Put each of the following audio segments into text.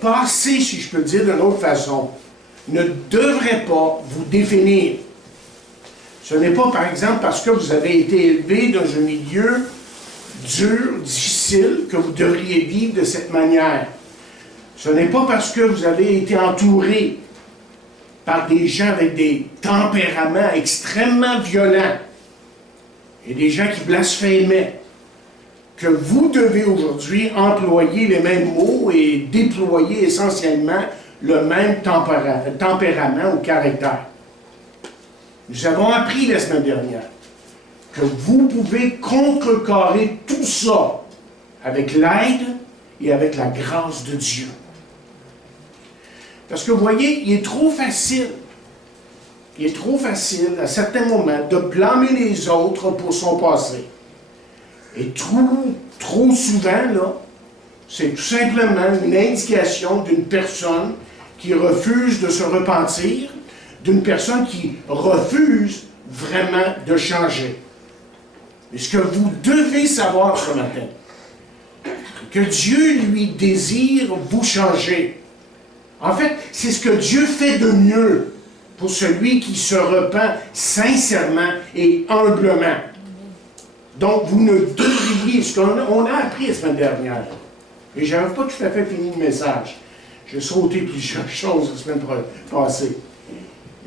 Passé, si je peux le dire d'une autre façon, ne devrait pas vous définir. Ce n'est pas, par exemple, parce que vous avez été élevé dans un milieu dur, difficile, que vous devriez vivre de cette manière. Ce n'est pas parce que vous avez été entouré par des gens avec des tempéraments extrêmement violents et des gens qui blasphémaient que vous devez aujourd'hui employer les mêmes mots et déployer essentiellement le même tempérament ou caractère. Nous avons appris la semaine dernière que vous pouvez contrecarrer tout ça avec l'aide et avec la grâce de Dieu. Parce que vous voyez, il est trop facile à certains moments de blâmer les autres pour son passé. Et trop souvent, là, c'est tout simplement une indication d'une personne qui refuse de se repentir, d'une personne qui refuse vraiment de changer. Mais ce que vous devez savoir ce matin, que Dieu, lui, désire vous changer. En fait, c'est ce que Dieu fait de mieux pour celui qui se repent sincèrement et humblement. Donc, vous ne devriez, ce qu'on a appris la semaine dernière, et je n'avais pas tout à fait fini le message. J'ai sauté plusieurs choses la semaine passée.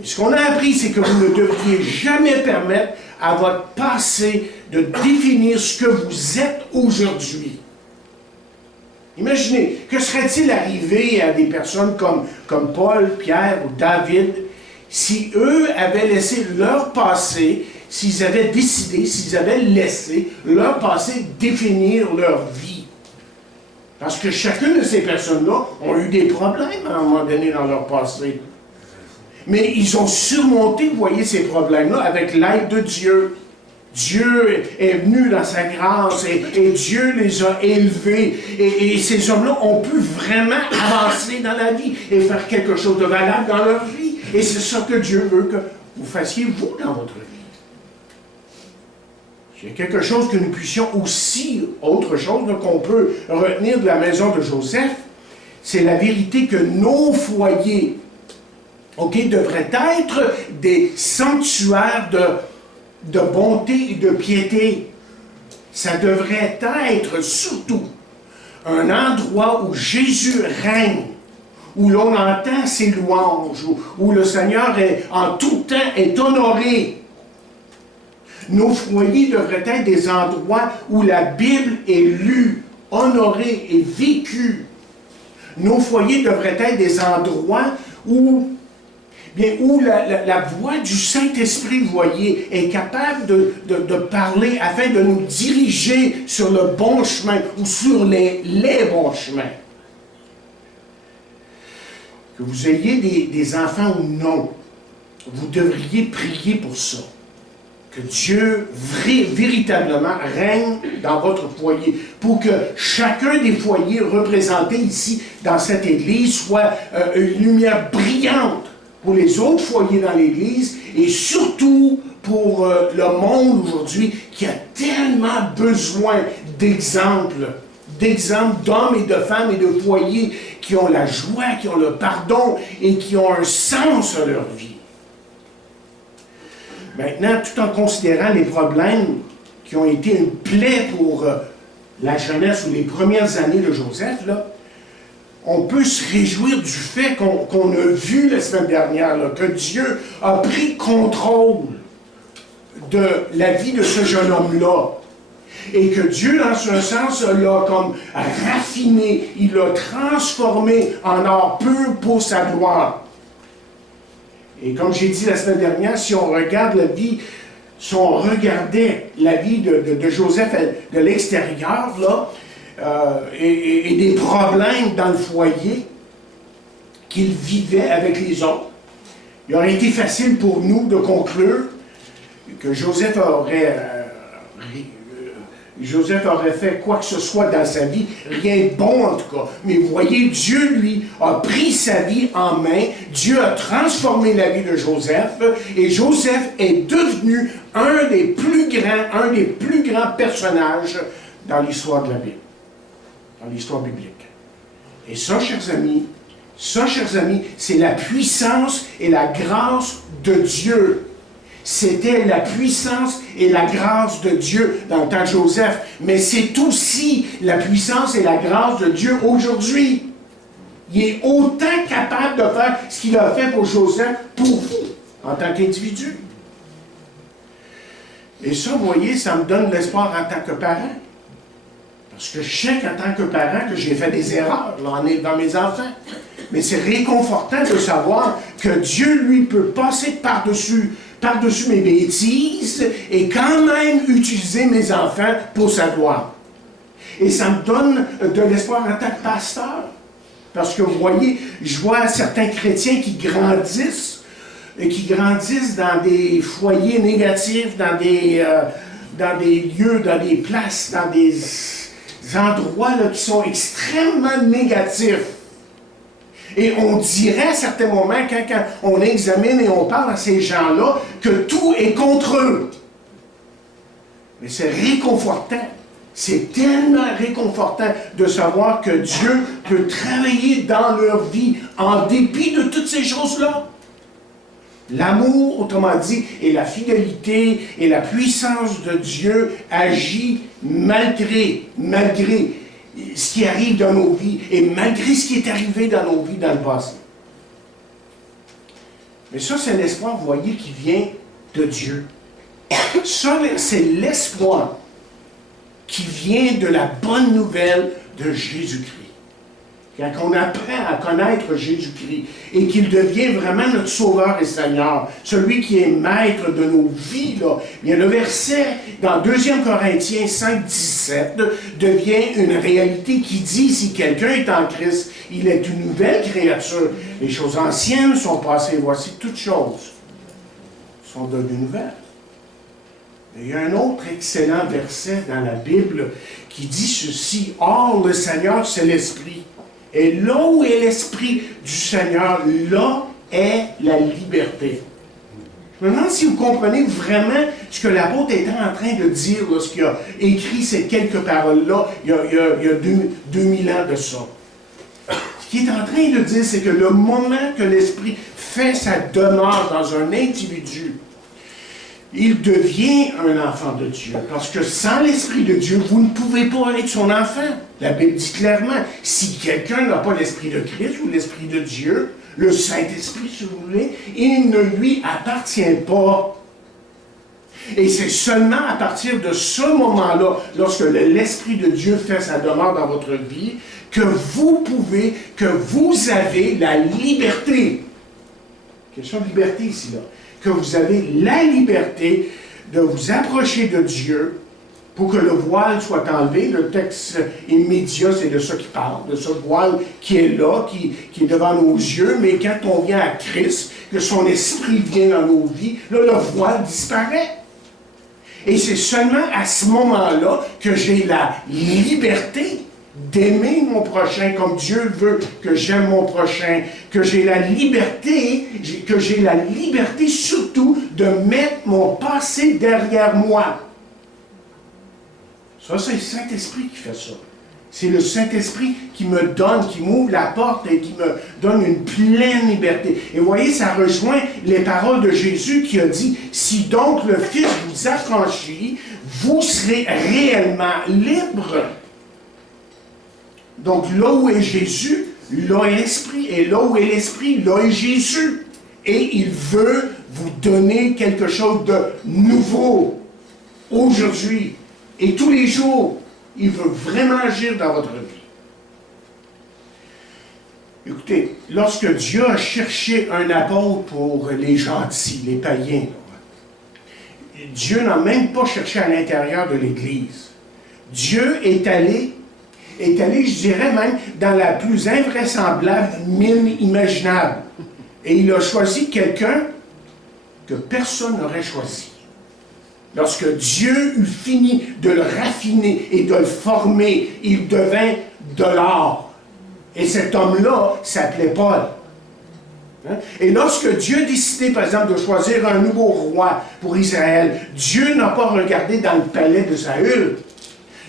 Et ce qu'on a appris, c'est que vous ne devriez jamais permettre à votre passé de définir ce que vous êtes aujourd'hui. Imaginez, que serait-il arrivé à des personnes comme Paul, Pierre ou David si eux avaient laissé leur passé, s'ils avaient décidé, s'ils avaient laissé leur passé définir leur vie? Parce que chacune de ces personnes-là ont eu des problèmes à un moment donné dans leur passé. Mais ils ont surmonté, vous voyez, ces problèmes-là avec l'aide de Dieu. Dieu est venu dans sa grâce et Dieu les a élevés. Et ces hommes-là ont pu vraiment avancer dans la vie et faire quelque chose de valable dans leur vie. Et c'est ça que Dieu veut que vous fassiez, vous, dans votre vie. Il y a quelque chose que nous puissions aussi, autre chose qu'on peut retenir de la maison de Joseph, c'est la vérité que nos foyers, devraient être des sanctuaires de bonté et de piété. Ça devrait être surtout un endroit où Jésus règne, où l'on entend ses louanges, où le Seigneur en tout temps est honoré. Nos foyers devraient être des endroits où la Bible est lue, honorée et vécue. Nos foyers devraient être des endroits où la voix du Saint-Esprit, vous voyez, est capable de parler afin de nous diriger sur le bon chemin ou sur les bons chemins. Que vous ayez des enfants ou non, vous devriez prier pour ça. Que Dieu véritablement règne dans votre foyer, pour que chacun des foyers représentés ici dans cette Église soit une lumière brillante pour les autres foyers dans l'Église et surtout pour le monde aujourd'hui qui a tellement besoin d'exemples d'hommes et de femmes et de foyers qui ont la joie, qui ont le pardon et qui ont un sens à leur vie. Maintenant, tout en considérant les problèmes qui ont été une plaie pour la jeunesse ou les premières années de Joseph, là, on peut se réjouir du fait qu'on a vu la semaine dernière, là, que Dieu a pris contrôle de la vie de ce jeune homme-là. Et que Dieu, dans un sens, l'a comme raffiné, il l'a transformé en or pur pour sa gloire. Et comme j'ai dit la semaine dernière, si on regardait la vie de Joseph de l'extérieur, là, et des problèmes dans le foyer qu'il vivait avec les autres, il aurait été facile pour nous de conclure que Joseph aurait fait quoi que ce soit dans sa vie, rien de bon en tout cas. Mais vous voyez, Dieu, lui, a pris sa vie en main, Dieu a transformé la vie de Joseph, et Joseph est devenu un des plus grands personnages dans l'histoire de la Bible, dans l'histoire biblique. Et ça, chers amis, c'est la puissance et la grâce de Dieu. C'était la puissance et la grâce de Dieu dans le temps de Joseph, mais c'est aussi la puissance et la grâce de Dieu aujourd'hui. Il est autant capable de faire ce qu'il a fait pour Joseph, pour vous, en tant qu'individu. Et ça, vous voyez, ça me donne l'espoir en tant que parent. Parce que je sais qu'en tant que parent, que j'ai fait des erreurs là, en élevant mes enfants. Mais c'est réconfortant de savoir que Dieu, lui, peut passer par-dessus mes bêtises et quand même utiliser mes enfants pour sa gloire. Et ça me donne de l'espoir en tant que pasteur. Parce que vous voyez, je vois certains chrétiens qui grandissent dans des foyers négatifs, dans des lieux, dans des places, dans des endroits là, qui sont extrêmement négatifs. Et on dirait à certains moments, quand on examine et on parle à ces gens-là, que tout est contre eux. Mais c'est réconfortant. C'est tellement réconfortant de savoir que Dieu peut travailler dans leur vie en dépit de toutes ces choses-là. L'amour, autrement dit, et la fidélité et la puissance de Dieu agit malgré ce qui arrive dans nos vies et malgré ce qui est arrivé dans nos vies dans le passé. Mais ça, c'est l'espoir, vous voyez, qui vient de Dieu. Ça, c'est l'espoir qui vient de la bonne nouvelle de Jésus-Christ. Quand on apprend à connaître Jésus-Christ et qu'il devient vraiment notre Sauveur et Seigneur, celui qui est maître de nos vies, là, bien, le verset dans 2 Corinthiens 5, 17 devient une réalité qui dit, si quelqu'un est en Christ, il est une nouvelle créature. Les choses anciennes sont passées, voici toutes choses sont devenues nouvelles. Il y a un autre excellent verset dans la Bible qui dit ceci, « Or, le Seigneur, c'est l'Esprit. Et là où est l'Esprit du Seigneur, là est la liberté. » Je me demande si vous comprenez vraiment ce que l'apôtre était en train de dire lorsqu'il a écrit ces quelques paroles-là il y a 2000 ans de ça. Ce qu'il est en train de dire, c'est que le moment que l'Esprit fait sa demeure dans un individu, il devient un enfant de Dieu. Parce que sans l'Esprit de Dieu, vous ne pouvez pas être son enfant. La Bible dit clairement, si quelqu'un n'a pas l'Esprit de Christ ou l'Esprit de Dieu, le Saint-Esprit, si vous voulez, il ne lui appartient pas. Et c'est seulement à partir de ce moment-là, lorsque l'Esprit de Dieu fait sa demeure dans votre vie, que vous avez la liberté. Question de liberté ici, là. Que vous avez la liberté de vous approcher de Dieu pour que le voile soit enlevé. Le texte immédiat, c'est de ça qu'il parle, de ce voile qui est là, qui est devant nos yeux, mais quand on vient à Christ, que son esprit vient dans nos vies, là, le voile disparaît. Et c'est seulement à ce moment-là que j'ai la liberté d'aimer mon prochain comme Dieu veut que j'aime mon prochain, que j'ai la liberté surtout de mettre mon passé derrière moi. Ça, c'est le Saint-Esprit qui fait ça. C'est le Saint-Esprit qui m'ouvre la porte et qui me donne une pleine liberté. Et vous voyez, ça rejoint les paroles de Jésus qui a dit, « Si donc le Fils vous affranchit, vous serez réellement libre. » Donc, là où est Jésus, là est l'Esprit. Et là où est l'Esprit, là est Jésus. Et il veut vous donner quelque chose de nouveau. Aujourd'hui. Et tous les jours. Il veut vraiment agir dans votre vie. Écoutez, lorsque Dieu a cherché un apôtre pour les gentils, les païens, Dieu n'a même pas cherché à l'intérieur de l'Église. Dieu est allé, je dirais même, dans la plus invraisemblable mine imaginable. Et il a choisi quelqu'un que personne n'aurait choisi. Lorsque Dieu eut fini de le raffiner et de le former, il devint de l'or. Et cet homme-là s'appelait Paul. Hein? Et lorsque Dieu décidait, par exemple, de choisir un nouveau roi pour Israël, Dieu n'a pas regardé dans le palais de Saül.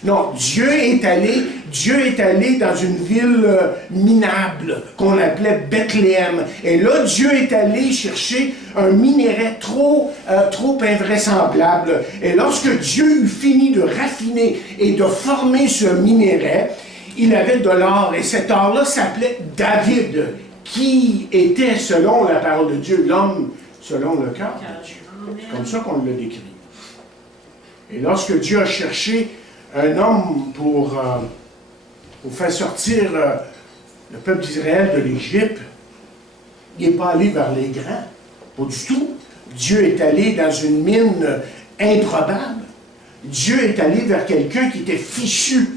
Non, Dieu est allé Dieu est allé dans une ville minable qu'on appelait Bethléem. Et là, Dieu est allé chercher un minerai trop invraisemblable. Et lorsque Dieu eut fini de raffiner et de former ce minerai, il avait de l'or. Et cet or-là s'appelait David, qui était, selon la parole de Dieu, l'homme selon le cœur de Dieu. C'est comme ça qu'on le décrit. Et lorsque Dieu a cherché un homme pour faire sortir le peuple d'Israël de l'Égypte, il n'est pas allé vers les grands. Pas du tout. Dieu est allé dans une mine improbable. Dieu est allé vers quelqu'un qui était fichu.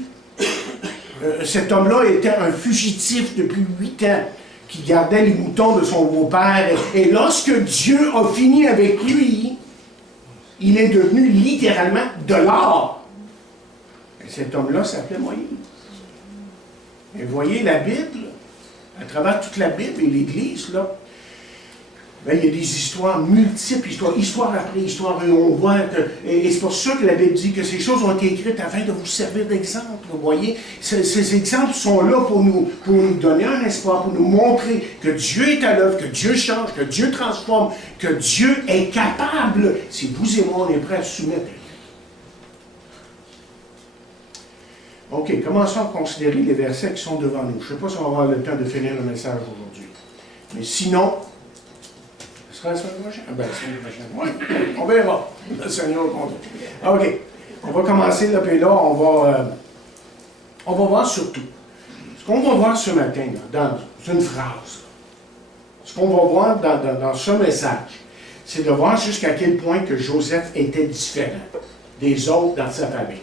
Cet homme-là était un fugitif depuis 8 ans, qui gardait les moutons de son beau-père. Et lorsque Dieu a fini avec lui, il est devenu littéralement de l'or. Et cet homme-là s'appelait Moïse. Et voyez la Bible, à travers toute la Bible et l'Église, là, ben, il y a des histoires, multiples histoires, histoire après histoire, et on voit que, et c'est pour ça que la Bible dit que ces choses ont été écrites afin de vous servir d'exemple. Vous voyez, ces exemples sont là pour nous donner un espoir, pour nous montrer que Dieu est à l'œuvre, que Dieu change, que Dieu transforme, que Dieu est capable, si vous et moi, on est prêts à se soumettre à lui. OK, commençons à considérer les versets qui sont devant nous. Je ne sais pas si on va avoir le temps de finir le message aujourd'hui. Mais sinon, ce sera la semaine prochaine? Ben, la semaine prochaine, oui. On verra. Le Seigneur compte. OK. On va commencer là, puis là, on va voir surtout. Ce qu'on va voir ce matin, là, dans une phrase, ce qu'on va voir dans ce message, c'est de voir jusqu'à quel point que Joseph était différent des autres dans sa famille.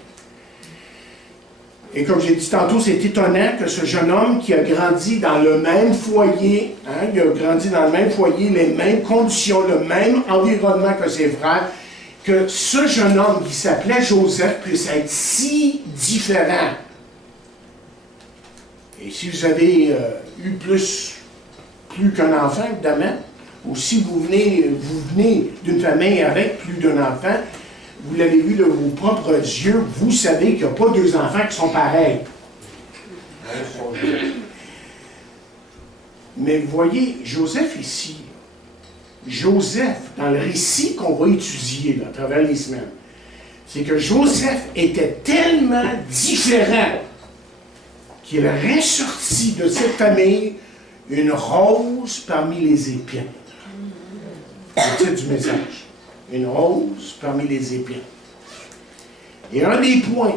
Et comme j'ai dit tantôt, c'est étonnant que ce jeune homme qui a grandi dans le même foyer, il a grandi dans le même foyer, les mêmes conditions, le même environnement que ses frères, que ce jeune homme qui s'appelait Joseph puisse être si différent. Et si vous avez eu plus qu'un enfant, évidemment, ou si vous venez d'une famille avec plus d'un enfant, vous l'avez vu de vos propres yeux, vous savez qu'il n'y a pas deux enfants qui sont pareils. Mais vous voyez, Joseph ici, Joseph, dans le récit qu'on va étudier à travers les semaines, c'est que Joseph était tellement différent qu'il a ressorti de cette famille une rose parmi les épines. C'est le titre du message. Une rose parmi les épines. Et un des points,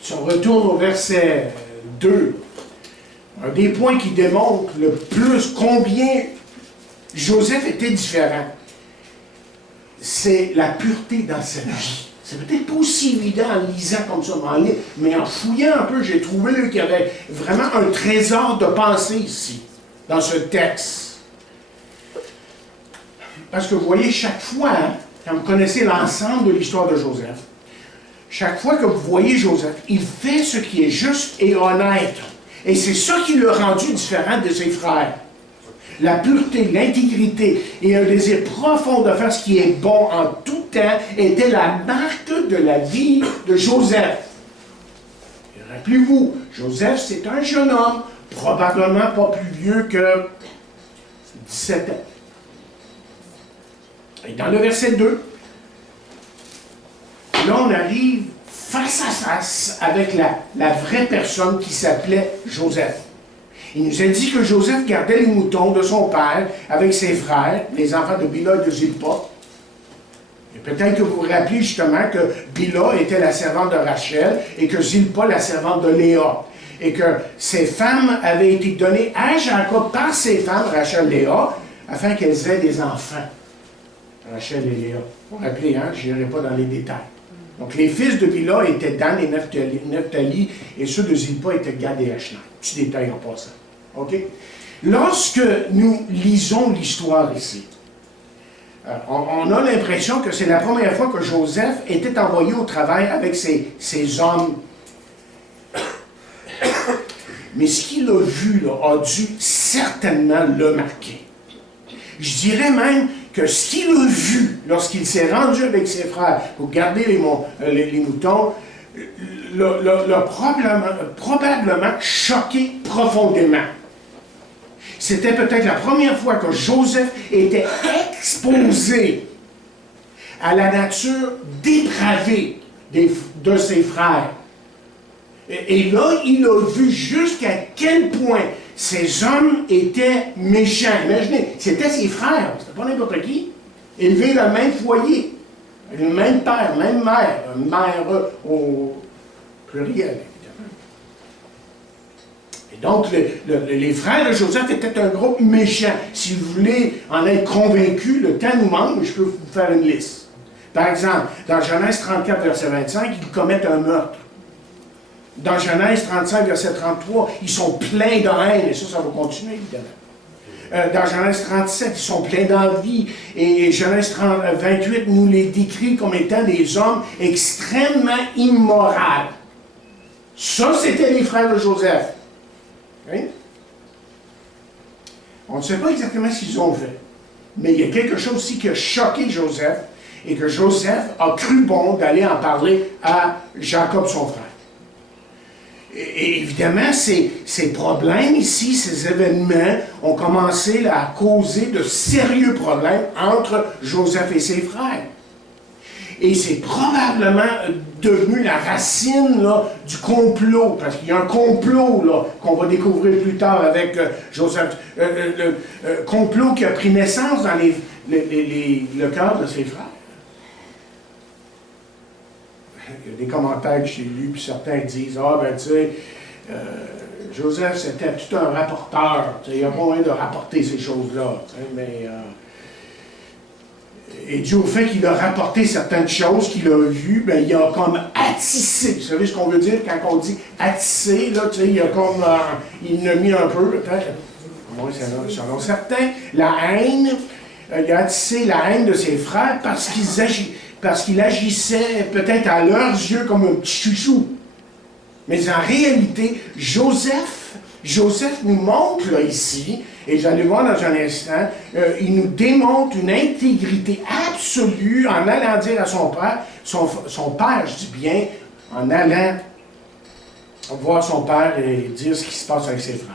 si on retourne au verset 2, un des points qui démontre le plus combien Joseph était différent, c'est la pureté dans sa vie. C'est peut-être pas aussi évident en lisant comme ça, mais en fouillant un peu, j'ai trouvé qu'il y avait vraiment un trésor de pensée ici, dans ce texte. Parce que vous voyez, chaque fois, quand vous connaissez l'ensemble de l'histoire de Joseph, chaque fois que vous voyez Joseph, il fait ce qui est juste et honnête. Et c'est ça qui l'a rendu différent de ses frères. La pureté, l'intégrité et un désir profond de faire ce qui est bon en tout temps était la marque de la vie de Joseph. Et rappelez-vous, Joseph, c'est un jeune homme, probablement pas plus vieux que 17 ans. Et dans le verset 2, là, on arrive face à face avec la vraie personne qui s'appelait Joseph. Il nous a dit que Joseph gardait les moutons de son père avec ses frères, les enfants de Bila et de Zilpa. Et peut-être que vous vous rappelez justement que Bila était la servante de Rachel et que Zilpa la servante de Léa. Et que ces femmes avaient été données à Jacob par ses femmes, Rachel et Léa, afin qu'elles aient des enfants. Rachel et Léa. Vous vous rappelez, je n'irai pas dans les détails. Donc, les fils de Bila étaient Dan et Nephtali, et ceux de Zilpa étaient Gad et Ashna. Petit détail en passant. OK? Lorsque nous lisons l'histoire ici, on a l'impression que c'est la première fois que Joseph était envoyé au travail avec ses hommes. Mais ce qu'il a vu là, a dû certainement le marquer. Je dirais même que ce qu'il a vu lorsqu'il s'est rendu avec ses frères pour garder les moutons, l'a probablement choqué profondément. C'était peut-être la première fois que Joseph était exposé à la nature dépravée de ses frères. Et là, il a vu jusqu'à quel point ces hommes étaient méchants. Imaginez, c'était ses frères, c'était pas n'importe qui, élevés dans le même foyer, le même père, même mère, mère au pluriel. Et donc, les frères de Joseph étaient un groupe méchant. Si vous voulez en être convaincu, le temps nous manque, je peux vous faire une liste. Par exemple, dans Genèse 34, verset 25, ils commettent un meurtre. Dans Genèse 35, verset 33, ils sont pleins de haine, et ça va continuer, évidemment. Dans Genèse 37, ils sont pleins d'envie, et Genèse 28 nous les décrit comme étant des hommes extrêmement immoraux. Ça, c'était les frères de Joseph. Hein? On ne sait pas exactement ce qu'ils ont fait, mais il y a quelque chose aussi qui a choqué Joseph, et que Joseph a cru bon d'aller en parler à Jacob, son frère. Et évidemment, ces problèmes ici, ces événements, ont commencé à causer de sérieux problèmes entre Joseph et ses frères. Et c'est probablement devenu la racine là, du complot, parce qu'il y a un complot là, qu'on va découvrir plus tard avec Joseph, le complot qui a pris naissance dans le cœur de ses frères. Il y a des commentaires que j'ai lus, puis certains disent, ah ben tu sais, Joseph c'était tout un rapporteur, il n'y a pas moyen de rapporter ces choses-là, mais... Et dû au fait qu'il a rapporté certaines choses qu'il a vues, ben, il a comme attissé. Vous savez ce qu'on veut dire quand on dit attisser, là, tu sais, il a comme, il l'a mis un peu, peut-être, moi, selon certains, la haine, il a attissé la haine de ses frères parce qu'il agissait peut-être à leurs yeux comme un petit chouchou. Mais en réalité, Joseph nous montre là ici, et j'allais voir dans un instant, il nous démontre une intégrité absolue en allant dire à son père, son père, je dis bien, en allant voir son père et dire ce qui se passe avec ses frères.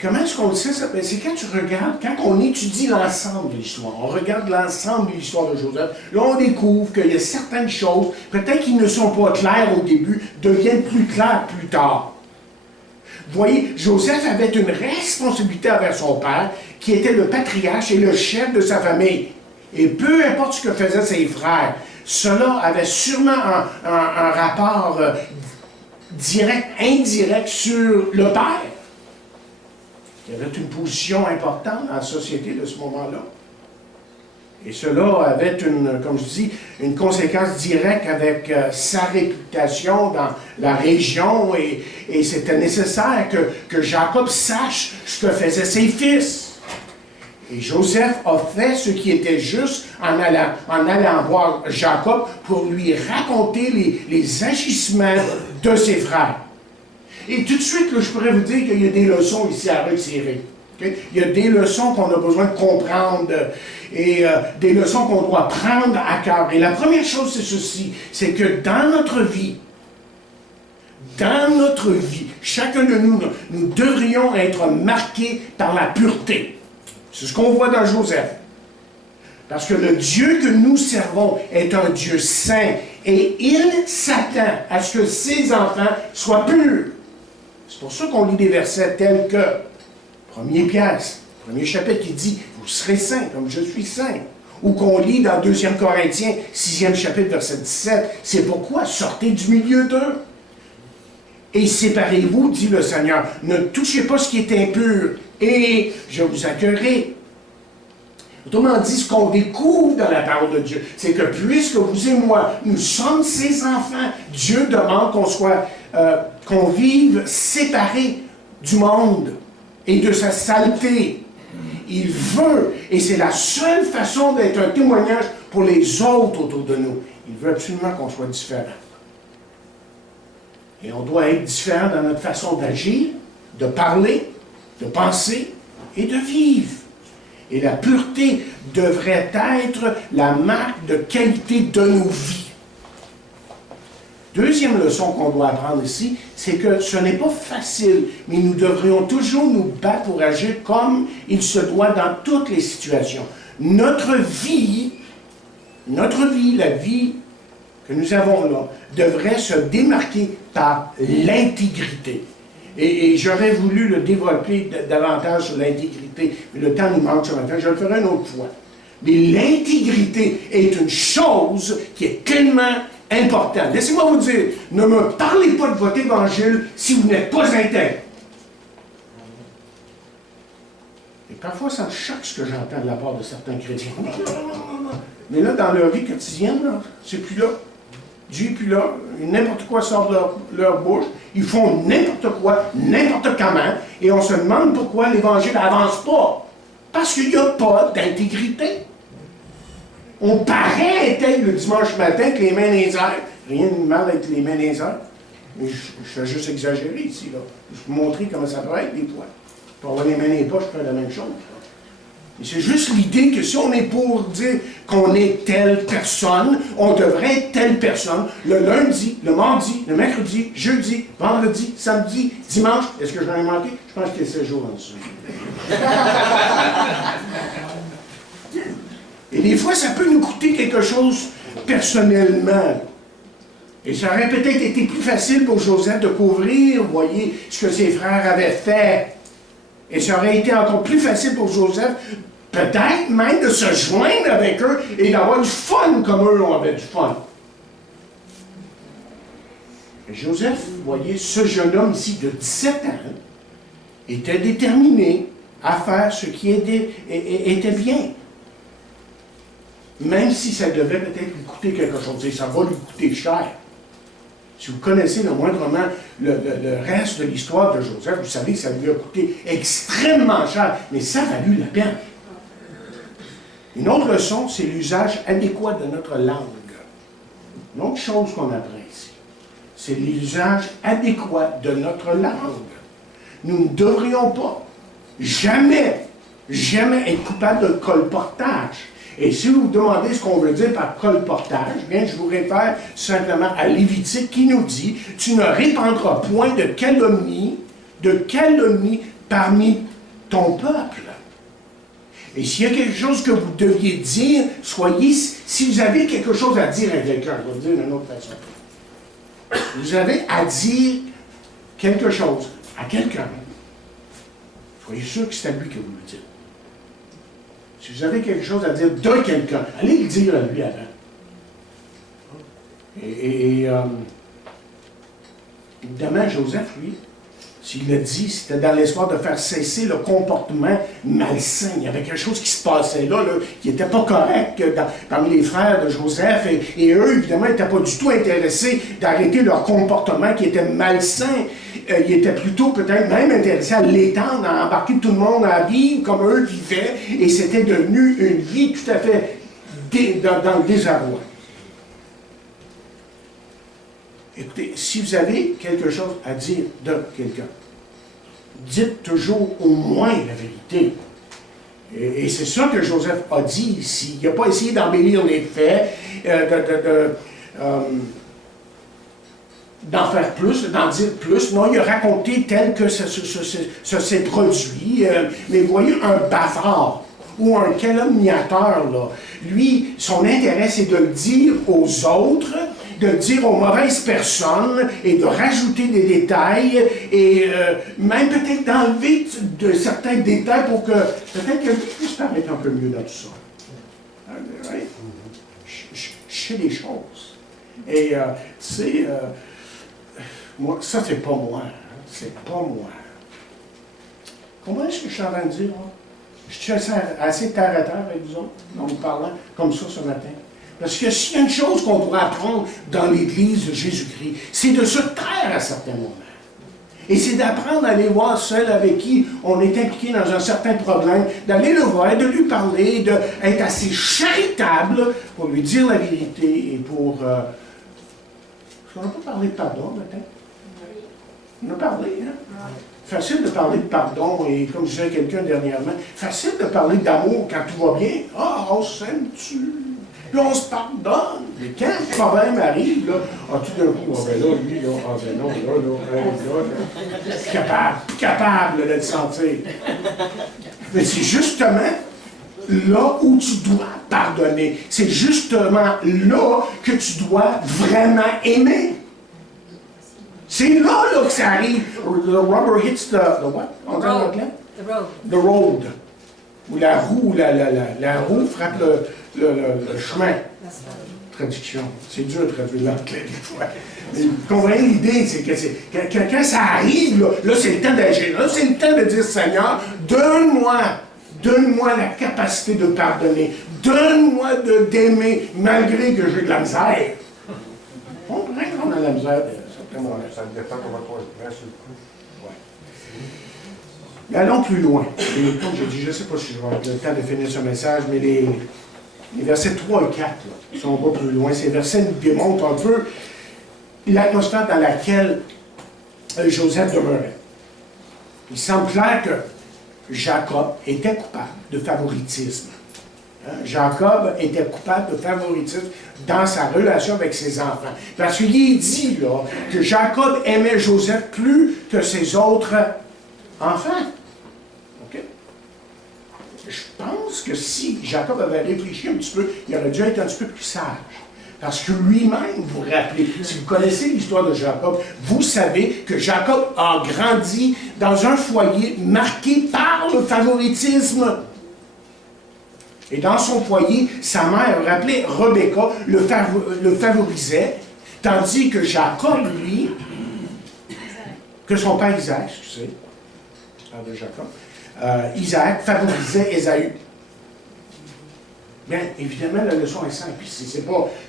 Comment est-ce qu'on le sait ça? C'est quand tu regardes, quand on étudie l'ensemble de l'histoire, on regarde l'ensemble de l'histoire de Joseph, là on découvre qu'il y a certaines choses, peut-être qu'ils ne sont pas claires au début, deviennent plus claires plus tard. Vous voyez, Joseph avait une responsabilité envers son père, qui était le patriarche et le chef de sa famille. Et peu importe ce que faisaient ses frères, cela avait sûrement un rapport direct, indirect sur le père. Il y avait une position importante dans la société de ce moment-là. Et cela avait, comme je dis, une conséquence directe avec sa réputation dans la région. Et c'était nécessaire que Jacob sache ce que faisaient ses fils. Et Joseph a fait ce qui était juste en allant voir Jacob pour lui raconter les agissements de ses frères. Et tout de suite, là, je pourrais vous dire qu'il y a des leçons ici à retirer. Okay? Il y a des leçons qu'on a besoin de comprendre et des leçons qu'on doit prendre à cœur. Et la première chose, c'est ceci, c'est que dans notre vie, chacun de nous, nous devrions être marqués par la pureté. C'est ce qu'on voit dans Joseph. Parce que le Dieu que nous servons est un Dieu saint et il s'attend à ce que ses enfants soient purs. C'est pour ça qu'on lit des versets tels que 1er Pierre, 1er chapitre qui dit « Vous serez saints comme je suis saint ». Ou qu'on lit dans 2 Corinthiens, 6e chapitre, verset 17, « C'est pourquoi sortez du milieu d'eux. Et séparez-vous, dit le Seigneur. Ne touchez pas ce qui est impur, et je vous accueillerai. » Autrement dit, ce qu'on découvre dans la parole de Dieu, c'est que puisque vous et moi, nous sommes ses enfants, Dieu demande qu'on vive séparés du monde et de sa saleté. Il veut, et c'est la seule façon d'être un témoignage pour les autres autour de nous. Il veut absolument qu'on soit différent. Et on doit être différent dans notre façon d'agir, de parler, de penser et de vivre. Et la pureté devrait être la marque de qualité de nos vies. Deuxième leçon qu'on doit apprendre ici, c'est que ce n'est pas facile, mais nous devrions toujours nous battre pour agir comme il se doit dans toutes les situations. Notre vie, la vie que nous avons là, devrait se démarquer par l'intégrité. Et j'aurais voulu le développer davantage sur l'intégrité, mais le temps nous manque ce matin, je le ferai une autre fois. Mais l'intégrité est une chose qui est tellement importante. Laissez-moi vous dire, ne me parlez pas de votre évangile si vous n'êtes pas intègre. Et parfois, ça me choque ce que j'entends de la part de certains chrétiens. Mais là, dans leur vie quotidienne, c'est plus là. Dieu n'est plus là. N'importe quoi sort de leur bouche. Ils font n'importe quoi, n'importe comment. Et on se demande pourquoi l'Évangile n'avance pas. Parce qu'il n'y a pas d'intégrité. On paraît intègre le dimanche matin avec les mains dans les airs. Rien de mal avec les mains dans les airs. Mais je fais juste exagérer ici. Là. Je vais vous montrer comment ça peut être des fois. Pour avoir les mains dans les poches, je fais la même chose. Et c'est juste l'idée que si on est pour dire qu'on est telle personne, on devrait être telle personne, le lundi, le mardi, le mercredi, jeudi, vendredi, samedi, dimanche, est-ce que j'en ai manqué? Je pense qu'il y a 16 jours en dessous. Et des fois, ça peut nous coûter quelque chose personnellement. Et ça aurait peut-être été plus facile pour Joseph de couvrir, vous voyez, ce que ses frères avaient fait. Et ça aurait été encore plus facile pour Joseph, peut-être même de se joindre avec eux et d'avoir du fun comme eux avaient du fun. Et Joseph, vous voyez, ce jeune homme ici de 17 ans, était déterminé à faire ce qui était bien. Même si ça devait peut-être lui coûter quelque chose. Et ça va lui coûter cher. Si vous connaissez le moindrement le reste de l'histoire de Joseph, vous savez que ça lui a coûté extrêmement cher, mais ça a valu la peine. Une autre leçon, c'est l'usage adéquat de notre langue. Une autre chose qu'on apprend ici, c'est l'usage adéquat de notre langue. Nous ne devrions pas jamais être coupables de colportage. Et si vous vous demandez ce qu'on veut dire par colportage, bien, je vous réfère simplement à Lévitique qui nous dit « Tu ne répandras point de calomnie parmi ton peuple. » Et s'il y a quelque chose que vous deviez dire, si vous avez quelque chose à dire à quelqu'un, je vais le dire d'une autre façon. Vous avez à dire quelque chose à quelqu'un. Soyez sûr que c'est à lui que vous le dites. Si vous avez quelque chose à dire de quelqu'un, allez le dire à lui avant. Évidemment, Joseph, lui, s'il l'a dit, c'était dans l'espoir de faire cesser le comportement malsain. Il y avait quelque chose qui se passait là qui n'était pas correct parmi les frères de Joseph. Et eux, évidemment, n'étaient pas du tout intéressés d'arrêter leur comportement qui était malsain. Ils étaient plutôt peut-être même intéressés à l'étendre, à embarquer tout le monde à vivre comme eux vivaient. Et c'était devenu une vie tout à fait dans le désarroi. Écoutez, si vous avez quelque chose à dire de quelqu'un, dites toujours au moins la vérité. Et c'est ça que Joseph a dit ici. Il n'a pas essayé d'embellir les faits, d'en faire plus, d'en dire plus. Non, il a raconté tel que ça s'est produit. Mais vous voyez, un bavard ou un calomniateur, là, lui, son intérêt, c'est de le dire aux autres, de le dire aux mauvaises personnes et de rajouter des détails et même peut-être d'enlever de certains détails pour que peut-être que lui puisse paraître un peu mieux dans tout ça. Right? Je sais des choses. Et tu sais, moi, ça c'est pas moi. Hein? C'est pas moi. Comment est-ce que je suis en train de dire, moi? Je suis assez terre à terre avec vous autres, en vous parlant comme ça ce matin. Parce que s'il y a une chose qu'on pourrait apprendre dans l'Église de Jésus-Christ, c'est de se taire à certains moments. Et c'est d'apprendre à aller voir ceux avec qui on est impliqué dans un certain problème, d'aller le voir, de lui parler, d'être assez charitable pour lui dire la vérité et pour... Est-ce qu'on n'a pas parlé de pardon matin? On a parlé, hein? Facile de parler de pardon, et comme je disais à quelqu'un dernièrement, facile de parler d'amour quand tout va bien. Ah, on s'aime-tu? Puis on se pardonne. Mais quand le problème arrive, là, tout d'un coup, ben là, lui, là, ben non, là, capable de le sentir. Mais c'est justement là où tu dois pardonner. C'est justement là que tu dois vraiment aimer. C'est là, que ça arrive. The rubber hits the what? On dit en anglais? The road. Où la roue frappe le chemin. Traduction. C'est dur de traduire l'anglais des fois. Mais vous comprenez l'idée, c'est que quand ça arrive, là c'est le temps d'agir. Là, c'est le temps de dire, Seigneur, donne-moi la capacité de pardonner. Donne-moi d'aimer malgré que j'ai de la misère. On comprend qu'on a de la misère. Ça dépend comment on se prend sur le coup. Ouais. Mais allons plus loin. Et comme j'ai dit, je ne sais pas si je vais avoir le temps de finir ce message, mais les versets 3 et 4 là, sont pas plus loin. Ces versets nous démontrent un peu l'atmosphère dans laquelle Joseph demeurait. Il semble clair que Jacob était coupable de favoritisme. Jacob était coupable de favoritisme dans sa relation avec ses enfants. Parce qu'il est dit là, que Jacob aimait Joseph plus que ses autres enfants. OK? Je pense que si Jacob avait réfléchi un petit peu, il aurait dû être un petit peu plus sage. Parce que lui-même, vous vous rappelez, si vous connaissez l'histoire de Jacob, vous savez que Jacob a grandi dans un foyer marqué par le favoritisme. Et dans son foyer, sa mère, rappelez, Rebecca, le favorisait, tandis que Jacob, lui, que son père Isaac, excusez, de Jacob, Isaac favorisait Ésaü. Bien, évidemment, la leçon est simple. Je ne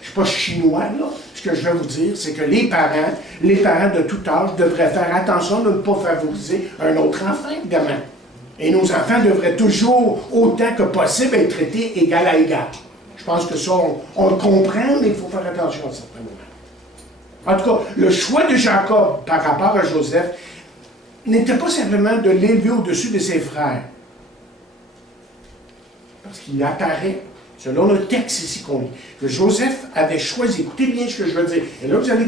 suis pas chinois, là. Ce que je vais vous dire, c'est que les parents de tout âge, devraient faire attention de ne pas favoriser un autre enfant, évidemment. Et nos enfants devraient toujours, autant que possible, être traités égal à égal. Je pense que ça, on le comprend, mais il faut faire attention à certains moments. En tout cas, le choix de Jacob par rapport à Joseph n'était pas simplement de l'élever au-dessus de ses frères. Parce qu'il apparaît, selon le texte ici qu'on lit, que Joseph avait choisi, écoutez bien ce que je veux dire, et là vous allez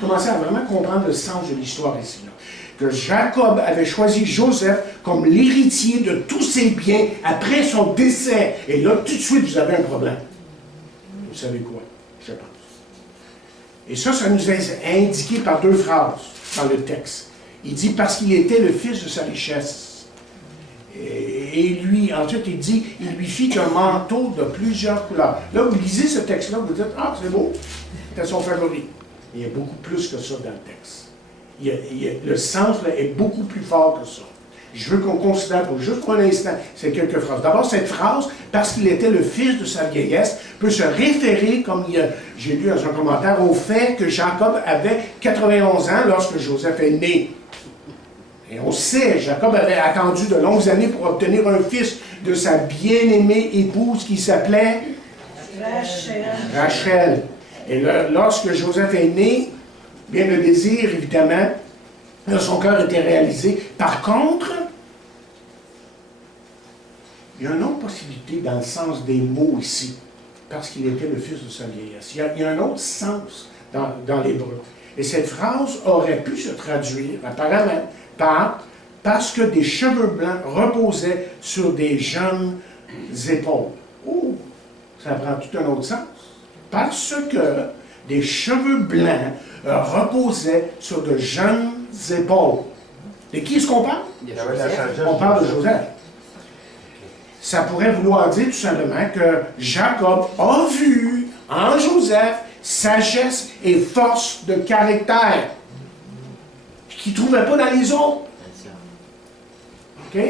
commencer à vraiment comprendre le sens de l'histoire ici, là, que Jacob avait choisi Joseph comme l'héritier de tous ses biens après son décès. Et là, tout de suite, vous avez un problème. Vous savez quoi, je pense. Et ça nous est indiqué par deux phrases dans le texte. Il dit, parce qu'il était le fils de sa richesse. Et lui, ensuite, il dit, il lui fit un manteau de plusieurs couleurs. Là, vous lisez ce texte-là, vous dites, ah, c'est beau, c'était son favori. Il y a beaucoup plus que ça dans le texte. Le sens là, est beaucoup plus fort que ça. Je veux qu'on considère, juste pour un instant, ces quelques phrases. D'abord, cette phrase, parce qu'il était le fils de sa vieillesse, peut se référer, comme j'ai lu dans un commentaire, au fait que Jacob avait 91 ans lorsque Joseph est né. Et on sait, Jacob avait attendu de longues années pour obtenir un fils de sa bien-aimée épouse qui s'appelait Rachel. Et lorsque Joseph est né, bien le désir, évidemment, de son cœur était réalisé. Par contre, il y a une autre possibilité dans le sens des mots ici, parce qu'il était le fils de sa vieillesse. Il y a un autre sens dans l'hébreu. Et cette phrase aurait pu se traduire, apparemment, par « parce que des cheveux blancs reposaient sur des jeunes épaules ». Oh, ça prend tout un autre sens. Parce que des cheveux blancs reposaient sur de jeunes épaules. De qui est-ce qu'on parle? On parle de Joseph. Ça pourrait vouloir dire tout simplement que Jacob a vu en Joseph sagesse et force de caractère qu'il ne trouvait pas dans les autres. OK?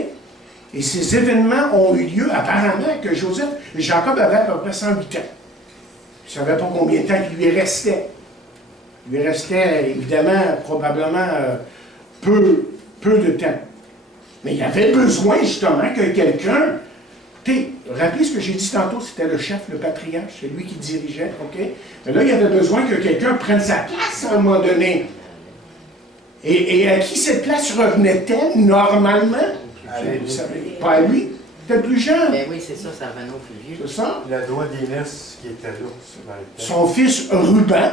Et ces événements ont eu lieu apparemment que Jacob avait à peu près 108 ans. Je ne savais pas combien de temps il lui restait. Il lui restait, évidemment, probablement peu de temps. Mais il avait besoin, justement, que quelqu'un... Rappelez ce que j'ai dit tantôt, c'était le chef, le patriarche, c'est lui qui dirigeait, OK? Mais là, il avait besoin que quelqu'un prenne sa place à un moment donné. Et à qui cette place revenait-elle, normalement? Vous savez, pas à lui. C'était le plus jeune. Ben oui, c'est ça, ça revenait au plus vieux. C'est ça? La doigt d'Inès qui était là, c'est dans le temps. Son fils Ruben,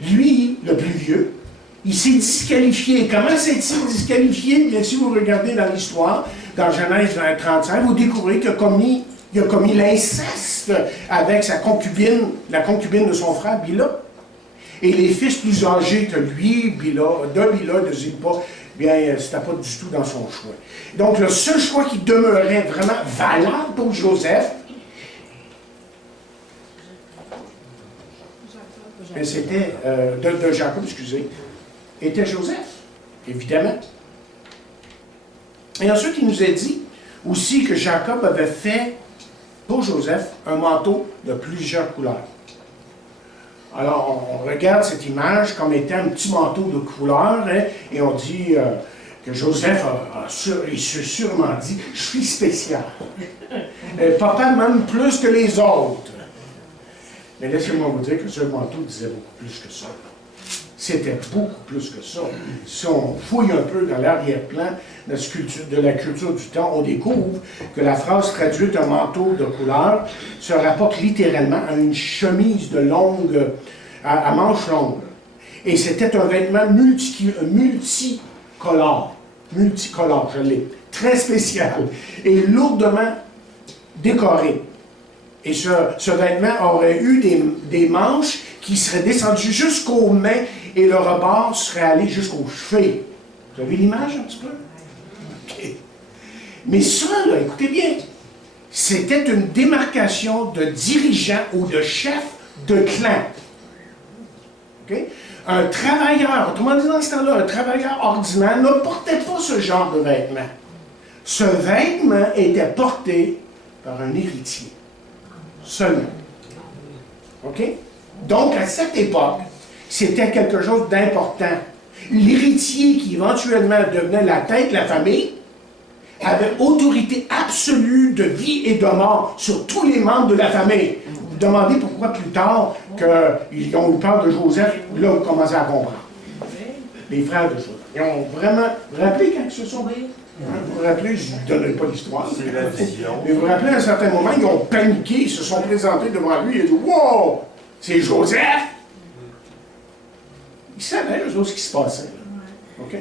lui, le plus vieux, il s'est disqualifié. Comment s'est-il disqualifié? Bien, si vous regardez dans l'histoire, dans Genèse 35, vous découvrez qu'il a commis l'inceste avec sa concubine, la concubine de son frère Bila. Et les fils plus âgés que lui, Bila, de Zilpa, bien, c'était pas du tout dans son choix. Donc, le seul choix qui demeurait vraiment valable pour Joseph, c'était, de Jacob, excusez, était Joseph, évidemment. Et ensuite, il nous a dit aussi que Jacob avait fait pour Joseph un manteau de plusieurs couleurs. Alors, on regarde cette image comme étant un petit manteau de couleurs, hein, et on dit que Joseph il s'est sûrement dit « Je suis spécial. Papa même plus que les autres. » Mais laissez-moi vous dire que ce manteau disait beaucoup plus que ça. C'était beaucoup plus que ça. Si on fouille un peu dans l'arrière-plan de la culture du temps, on découvre que la phrase traduite un manteau de couleur se rapporte littéralement à une chemise de longue, à manches longues. Et c'était un vêtement multicolore, je l'ai, très spécial et lourdement décoré. Et ce vêtement aurait eu des manches qui seraient descendues jusqu'aux mains et le rebord serait allé jusqu'aux chevilles. Vous avez l'image un petit peu? OK. Mais ça, là, écoutez bien, c'était une démarcation de dirigeant ou de chef de clan. OK? Un travailleur, autrement dit dans ce temps-là, un travailleur ordinaire ne portait pas ce genre de vêtement. Ce vêtement était porté par un héritier. Seulement. OK? Donc, à cette époque, c'était quelque chose d'important. L'héritier qui éventuellement devenait la tête de la famille avait autorité absolue de vie et de mort sur tous les membres de la famille. Vous vous demandez pourquoi plus tard qu'ils ont eu peur de Joseph, là vous commencez à comprendre. Les frères de Joseph. Ils ont vraiment... Vous vous rappelez quand ils se sont... Vous vous rappelez, je ne vous donnerai pas l'histoire. C'est la vision. Mais vous vous rappelez, à un certain moment, ils ont paniqué, ils se sont présentés devant lui et ils ont dit « Wow! C'est Joseph! » Ils savaient, eux autres, ce qui se passait. OK?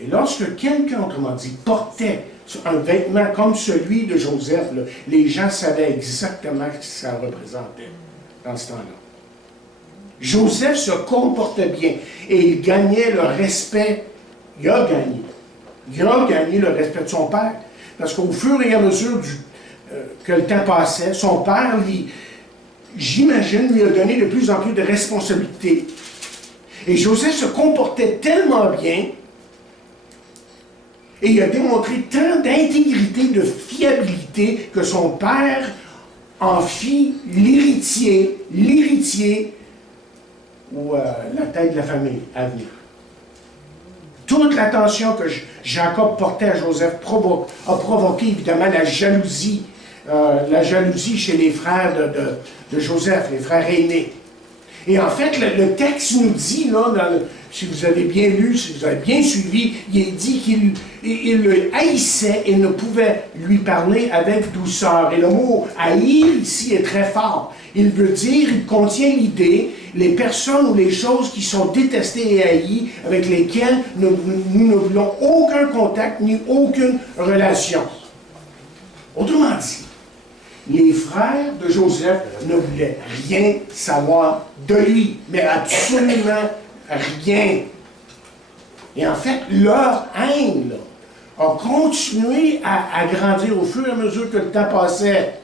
Et lorsque quelqu'un, autrement dit, portait un vêtement comme celui de Joseph, là, les gens savaient exactement ce que ça représentait dans ce temps-là. Joseph se comportait bien et il gagnait le respect. Il a gagné le respect de son père. Parce qu'au fur et à mesure que le temps passait, son père, j'imagine, lui a donné de plus en plus de responsabilités. Et Joseph se comportait tellement bien et il a démontré tant d'intégrité, de fiabilité que son père en fit l'héritier ou la tête de la famille à venir. Toute l'attention que Jacob portait à Joseph a provoqué évidemment la jalousie chez les frères de Joseph, les frères aînés. Et en fait, le texte nous dit, là, si vous avez bien lu, si vous avez bien suivi, il est dit qu'il le haïssait et ne pouvait lui parler avec douceur. Et le mot « haïr » ici est très fort. Il veut dire, il contient l'idée, les personnes ou les choses qui sont détestées et haïes, avec lesquelles nous ne voulons aucun contact ni aucune relation. Autrement dit, les frères de Joseph ne voulaient rien savoir de lui, mais absolument rien. Et en fait, leur haine là, a continué à grandir au fur et à mesure que le temps passait.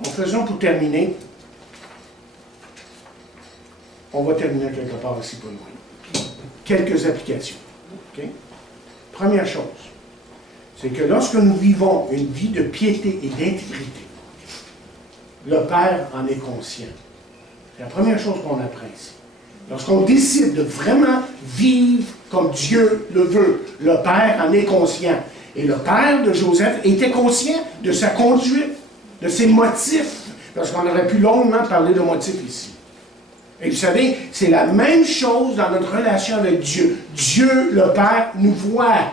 En faisant pour terminer, on va terminer quelque part ici pas loin. Quelques applications. Okay? Première chose, c'est que lorsque nous vivons une vie de piété et d'intégrité, le Père en est conscient. C'est la première chose qu'on apprend ici. Lorsqu'on décide de vraiment vivre comme Dieu le veut, le Père en est conscient. Et le Père de Joseph était conscient de sa conduite, de ses motifs, parce qu'on aurait pu longuement parler de motifs ici. Et vous savez, c'est la même chose dans notre relation avec Dieu. Dieu, le Père, nous voit.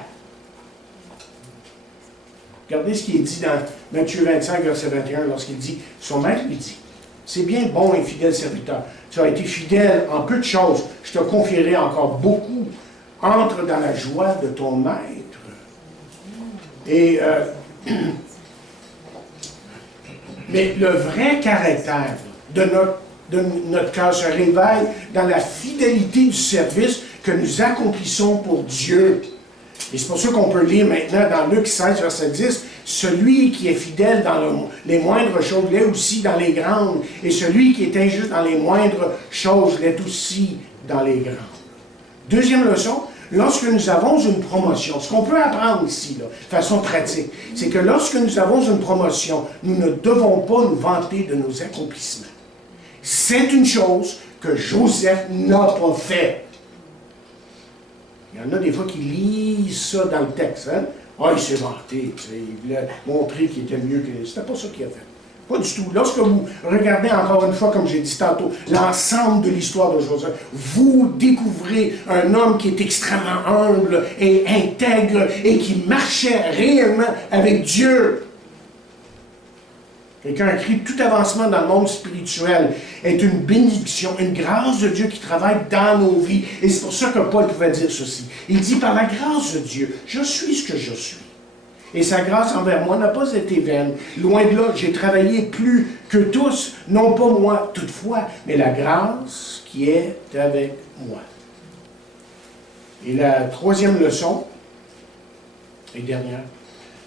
Regardez ce qui est dit dans Matthieu 25, verset 21, lorsqu'il dit, son maître lui dit, c'est bien, bon et fidèle serviteur. Tu as été fidèle en peu de choses, je te confierai encore beaucoup. Entre dans la joie de ton maître. Et, mais le vrai caractère de notre cœur se révèle dans la fidélité du service que nous accomplissons pour Dieu. Et c'est pour ça qu'on peut lire maintenant dans Luc 16, verset 10, « Celui qui est fidèle dans les moindres choses l'est aussi dans les grandes, et celui qui est injuste dans les moindres choses l'est aussi dans les grandes. » Deuxième leçon, lorsque nous avons une promotion, ce qu'on peut apprendre ici, là, de façon pratique, c'est que lorsque nous avons une promotion, nous ne devons pas nous vanter de nos accomplissements. C'est une chose que Joseph n'a pas fait. Il y en a des fois qui lisent ça dans le texte. Hein? Ah, il s'est vanté, il voulait montrer qu'il était mieux que... C'était pas ça qu'il a fait. Pas du tout. Lorsque vous regardez encore une fois, comme j'ai dit tantôt, l'ensemble de l'histoire de Joseph, vous découvrez un homme qui est extrêmement humble et intègre et qui marchait réellement avec Dieu. Quelqu'un a écrit, tout avancement dans le monde spirituel est une bénédiction, une grâce de Dieu qui travaille dans nos vies. Et c'est pour ça que Paul pouvait dire ceci. Il dit, par la grâce de Dieu, je suis ce que je suis. Et sa grâce envers moi n'a pas été vaine. Loin de là, j'ai travaillé plus que tous, non pas moi toutefois, mais la grâce qui est avec moi. Et la troisième leçon, et dernière,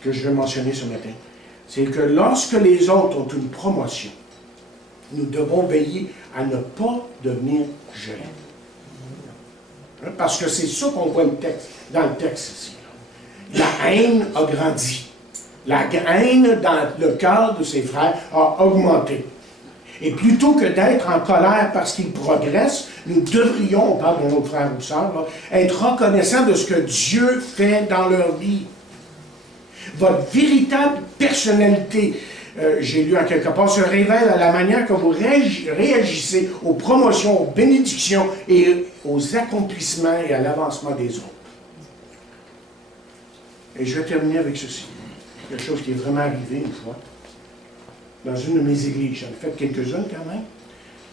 que je vais mentionner ce matin, c'est que lorsque les autres ont une promotion, nous devons veiller à ne pas devenir jaloux. Parce que c'est ça qu'on voit dans le texte ici. La haine a grandi. La haine dans le cœur de ses frères a augmenté. Et plutôt que d'être en colère parce qu'ils progressent, nous devrions, on parle de nos frères ou sœurs, être reconnaissants de ce que Dieu fait dans leur vie. Votre véritable personnalité, j'ai lu en quelque part, se révèle à la manière que vous réagissez aux promotions, aux bénédictions et aux accomplissements et à l'avancement des autres. Et je vais terminer avec ceci. Quelque chose qui est vraiment arrivé une fois. Dans une de mes églises, j'en ai fait quelques-unes quand même,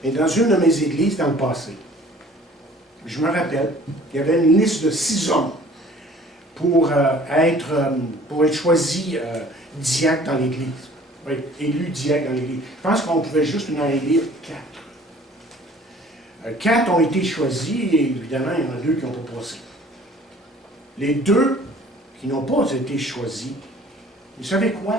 mais dans une de mes églises dans le passé, je me rappelle, il y avait une liste de 6 hommes pour être choisi diacre dans l'Église, pour être élu diacre dans l'Église. Je pense qu'on pouvait juste en élire 4. 4 ont été choisis et évidemment, il y en a 2 qui n'ont pas passé. Les 2 qui n'ont pas été choisis, vous savez quoi?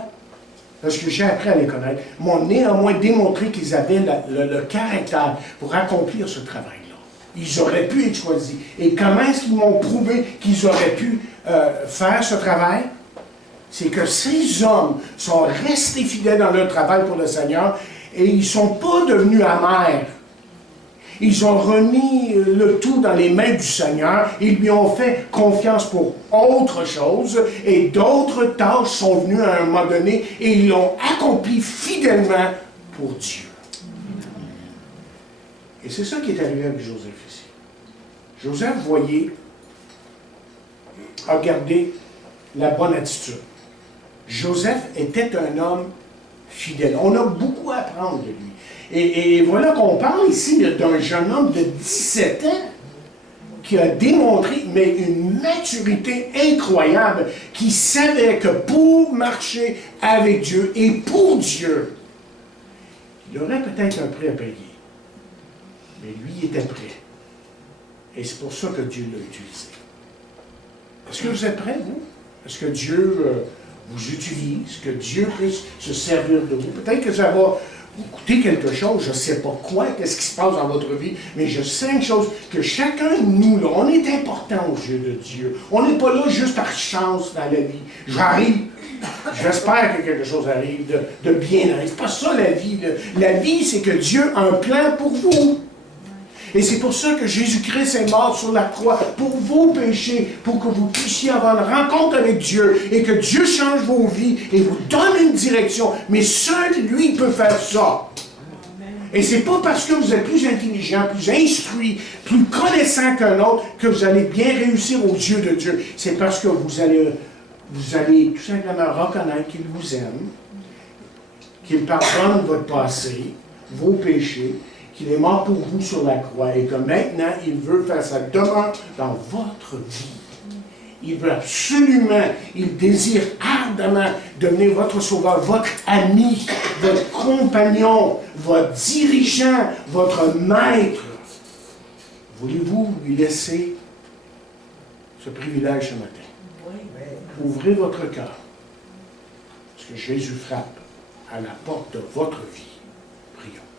Parce que j'ai appris à les connaître, m'ont néanmoins démontré qu'ils avaient le caractère pour accomplir ce travail-là. Ils auraient pu être choisis. Et comment est-ce qu'ils m'ont prouvé qu'ils auraient pu faire ce travail? C'est que ces hommes sont restés fidèles dans leur travail pour le Seigneur et ils ne sont pas devenus amers. Ils ont remis le tout dans les mains du Seigneur. Ils lui ont fait confiance pour autre chose. Et d'autres tâches sont venues à un moment donné et ils l'ont accompli fidèlement pour Dieu. Et c'est ça qui est arrivé avec Joseph ici. Joseph, voyez, a gardé la bonne attitude. Joseph était un homme fidèle. On a beaucoup à apprendre de lui. Et voilà qu'on parle ici d'un jeune homme de 17 ans qui a démontré une maturité incroyable, qui savait que pour marcher avec Dieu et pour Dieu, il aurait peut-être un prix à payer. Mais lui était prêt. Et c'est pour ça que Dieu l'a utilisé. Est-ce que vous êtes prêts, vous? Est-ce que Dieu vous utilise? Que Dieu puisse se servir de vous? Peut-être que ça va vous coûter quelque chose, je ne sais pas quoi, qu'est-ce qui se passe dans votre vie, mais je sais une chose, que chacun de nous, là, on est important aux yeux de Dieu. On n'est pas là juste par chance dans la vie. J'arrive, j'espère que quelque chose arrive de bien. C'est pas ça la vie. Là. La vie, c'est que Dieu a un plan pour vous. Et c'est pour ça que Jésus-Christ est mort sur la croix, pour vos péchés, pour que vous puissiez avoir une rencontre avec Dieu, et que Dieu change vos vies, et vous donne une direction. Mais seul lui peut faire ça. Et c'est pas parce que vous êtes plus intelligent, plus instruit, plus connaissant qu'un autre, que vous allez bien réussir aux yeux de Dieu. C'est parce que vous allez vous allez tout simplement reconnaître qu'il vous aime, qu'il pardonne votre passé, vos péchés, qu'il est mort pour vous sur la croix et que maintenant, il veut faire sa demande dans votre vie. Il veut absolument, il désire ardemment devenir votre sauveur, votre ami, votre compagnon, votre dirigeant, votre maître. Voulez-vous lui laisser ce privilège ce matin? Ouvrez votre cœur. Parce que Jésus frappe à la porte de votre vie. Prions.